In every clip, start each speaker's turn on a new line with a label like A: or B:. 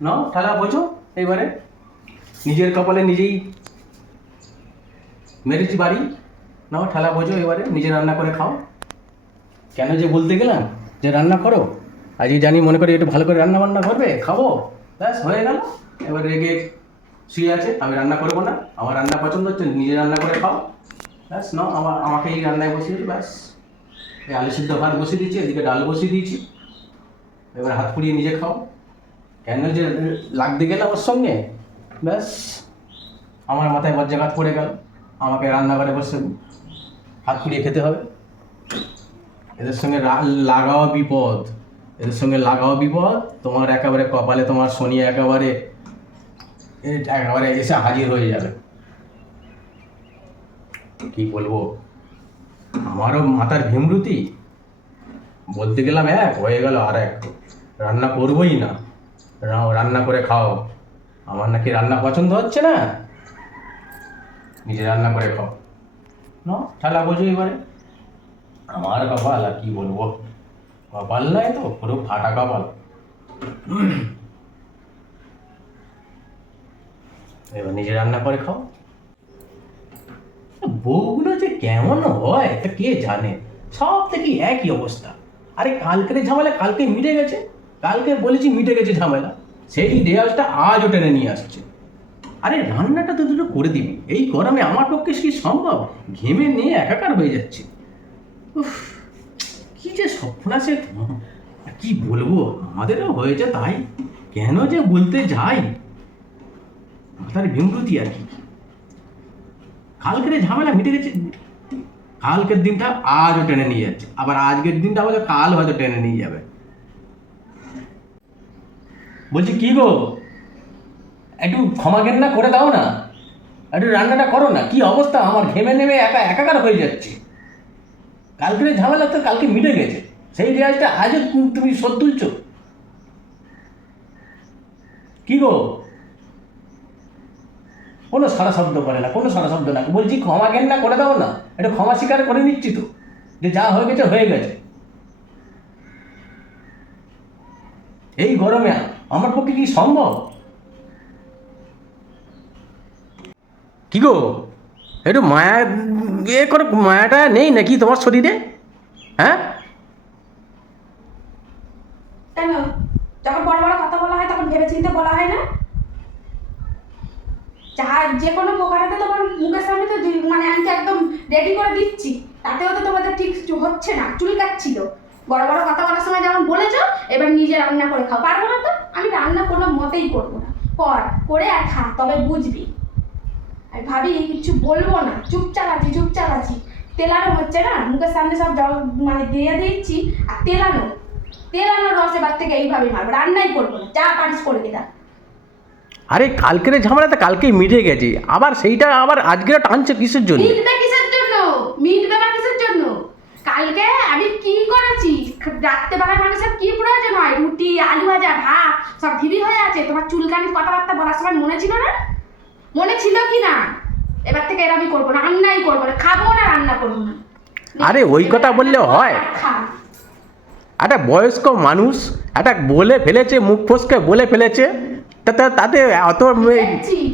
A: নাও থালা বোঝো এইবারে। নিজের কপালে নিজেই মেরেছি বাড়ি। নাও, ঠেলা বোঝো এবারে নিজে রান্না করে খাও। কেন যে বলতে গেলাম যে রান্না করো? আজকে জানি মনে করি একটু ভালো করে রান্না বান্না করবে, খাব? ব্যাস, হয়ে গেল। এবার রেগে শুয়ে আছে, আমি রান্না করব না। আমার রান্না পছন্দ হচ্ছে, নিজে রান্না করে খাও। ব্যাস, নাও, আমার, আমাকে এই রান্নায় বসিয়ে ব্যাস। এই আলু সিদ্ধ ভাত বসিয়ে দিয়েছি, এদিকে ডাল বসিয়ে দিয়েছি। এবার হাত পুড়িয়ে নিজে খাও। কেন যে লাগতে গেলে আমার সঙ্গে? ব্যাস, আমার মাথায় বজ্রাঘাত পড়ে গেল। আমাকে রান্নাঘরে বসে হাত পুড়িয়ে খেতে হবে। এদের সঙ্গে লাগাও বিপদ। এদের সঙ্গে লাগাও বিপদ। তোমার একেবারে কপালে, তোমার শনি একেবারে একেবারে এসে হাজির হয়ে যাবে। কি বলব? আমারও মাথার ভীমরুতি। বলতে গেলাম এক, হয়ে গেল আর এক রান্না করবোই না। রান্না করে খাও। আমার নাকি রান্না পছন্দ হচ্ছে না। নিজে রান্না করে খাও। না ঠালা বোঝো এবারে। আমার কপাল, আর কি বলব? কপাল নাই তো, পুরো ফাটা কপাল। এবার নিজে রান্না করে খাও। বউগুলো যে কেমন হয় তা কে জানে? সব থেকে একই অবস্থা। আরে কালকের ঝামেলা কালকে মিটে গেছে। কালকে বলেছি মিটে গেছে ঝামেলা। সেই রেওয়াজটা আজও টেনে নিয়ে আসছে। আরে রান্নাটা তো দুটো করে দিবি। এই গরমে আমার পক্ষে কি সম্ভব? ঘেমে নিয়ে একাকার হয়ে যাচ্ছে। উফ, কি যে স্বপ্ন আছে কি বলব আমাদেরও হয়েছে তাই। কেন যে বলতে যাই? মাথার বিমৃতি আর কি। কালকের ঝামেলা মিটে গেছে। কালকের দিনটা আজও টেনে নিয়ে যাচ্ছে। আবার আজকের দিনটা আমাকে কাল হয়তো টেনে নিয়ে যাবে। বলছি, কি গো? একটু ক্ষমা না করে দাও না। একটু রান্নাটা করো না। কি অবস্থা? আমার ঘেমে নেমে একা একাকার হয়ে যাচ্ছে। কালকের ঝামেলা তো কালকে মিটে গেছে। সেই রেয়াজটা আজও তুমি শোধ তুলছো? কি গো? কোনো সারা শব্দ করে না, কোনো সারা শব্দ না। বলছি, ক্ষমা না করে দাও না। এটা ক্ষমা স্বীকার করে নিচ্ছি তো। যে যা হয়ে গেছে হয়ে গেছে। এই গরমে আমার পক্ষে কি সম্ভব? কি গো? একটু মায়া ইয়ে করে মায়াটা নেই নাকি তোমার শরীরে? হ্যাঁ?
B: যখন বড় বড় কথা বলা হয় তখন ভেবে চিন্তে বলা হয় না? যাহা যে কোনো প্রকারেতে তোমার মুখের সামনে তো যে- মানে আমি তো একদম রেডি করে দিচ্ছি। তাতেও তো তোমাদের ঠিক হচ্ছে না, চুলকাচ্ছিল। বড় বড় কথা বলার সময় যেমন বলেছ, এবার নিজে রান্না করে খাও। পারব না তো? আমি রান্না কোনো মতেই করব না। কর করে আর খা তবে বুঝবি। আমি ভাবি কিছু বলব না। চুপচাপ আছি চুপচাপ আছি তেলানো হচ্ছে না? মুখের সামনে সব মানে দিয়ে দিচ্ছি আর তেলানো। তেলানো রস এবার থেকে এইভাবে মারবো। রান্নাই করব না। যা পারিস করে দিলাম
A: আরে কালকের ঝামেলা তো কালকেই মিটে গেছে। আবার সেইটা আবার আজকে টানছে কিসের জন্য?
B: মিটবে কিসের জন্য? মিটবে বা কিসের জন্য? কালকে আমি কি করেছি? রাত্রেবেলায় মানুষের কি প্রয়োজন হয়? রুটি আলু ভাজা ভাত সব ভিবি হয়ে আছে। তোমার চুলকানি কথাবার্তা বলার সময় মনে ছিল না? মনে ছিল কি না? এবার থেকে এর আমি করব না রান্নাই করব না খাব না রান্না করব না।
A: আরে ওই কথা বললে হয়? একটা বয়স্ক মানুষ একটা বলে ফেলেছে মুখ ফসকে বলে ফেলেছে তাতে তাতে অত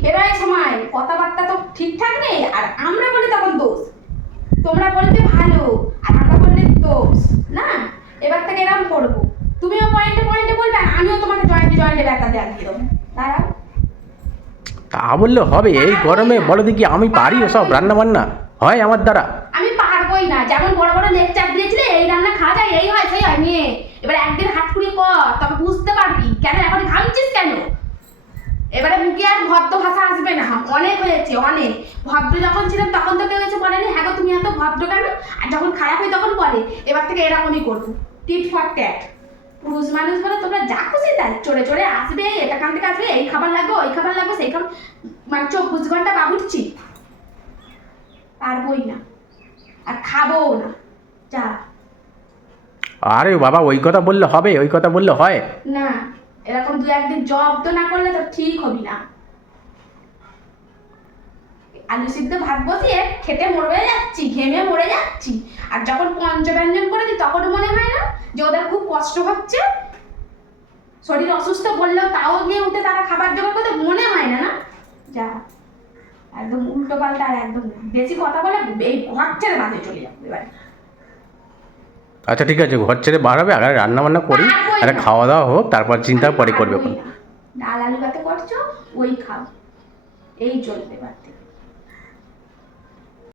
B: এরাই সময়। কথাবার্তা তো ঠিকঠাক নেই আর আমরা বলি তখন দোষ। তোমরা বলতে ভালো আর আমরা বললে দোষ না এবার থেকে এরকম করব। তুমিও পয়েন্টে পয়েন্টে বলবে আমিও তোমাকে জয়েন্টে জয়েন্টে ব্যাখ্যা দিয়ে দিয়ে দেবো। দাঁড়াও।
A: তা বললে হবে এই গরমে বলো দেখি আমি পারি ওসব রান্না বান্না হয় আমার দ্বারা?
B: আমি পারবোই না। যেমন বড় বড় লেকচার দিয়েছিলে এই রান্না খাওয়া যায় এই হয় সেই হয়। নিয়ে এবার একদিন হাত পুড়িয়ে কর তবে বুঝতে পারবি। কেন এখন ঘামছিস কেন? এবারে মুখে আর ভদ্র ভাষা আসবে না। অনেক হয়েছে অনেক। ভদ্র যখন ছিলাম তখন তো কেউ এসে বলেনি হ্যাঁ তুমি এত ভদ্র কেন? আর যখন খারাপ হয় তখন বলে। এবার থেকে এরকমই করব। টিট ফর ট্যাট পুরুষ মানুষ বলে তোমরা যা খুশি তাই। চড়ে চড়ে আসবে এটা কান থেকে আসবে এই খাবার লাগবে ওই খাবার লাগবে সেই খাবার মানে চব্বিশ ঘণ্টা বাবুচ্ছি পারবই না। আর খাবোও না। যা।
A: আরে বাবা ওই কথা বললে হবে ওই কথা বললে হয়।
B: না এরকম দু একদিন জব তো না করলে তো ঠিক হবি না। আলু সিদ্ধ ভাত বসিয়ে খেতে মরে যাচ্ছি ঘেমে মরে যাচ্ছি আর যখন পঞ্চব্যঞ্জন করে দিই তখন মনে হয় না যে ওদের খুব কষ্ট হচ্ছে? শরীর অসুস্থ বললেও তাও গিয়ে উঠে তারা খাবার জোগাড় করতে মনে হয় না না? যা একদম উল্টো পাল্টা আর একদম বেশি কথা বলে এই ঘর ছেড়ে বাঁধে চলে যাবে এবারে।
A: আচ্ছা ঠিক আছে ঘর ছেড়ে বার হবে আগে রান্না বান্না করি আরে খাওয়া দাওয়া হোক তারপর চিন্তা পরে করবে
B: ডাল আলু ভাতে করছ ওই খাও। এই চলবে এবার থেকে।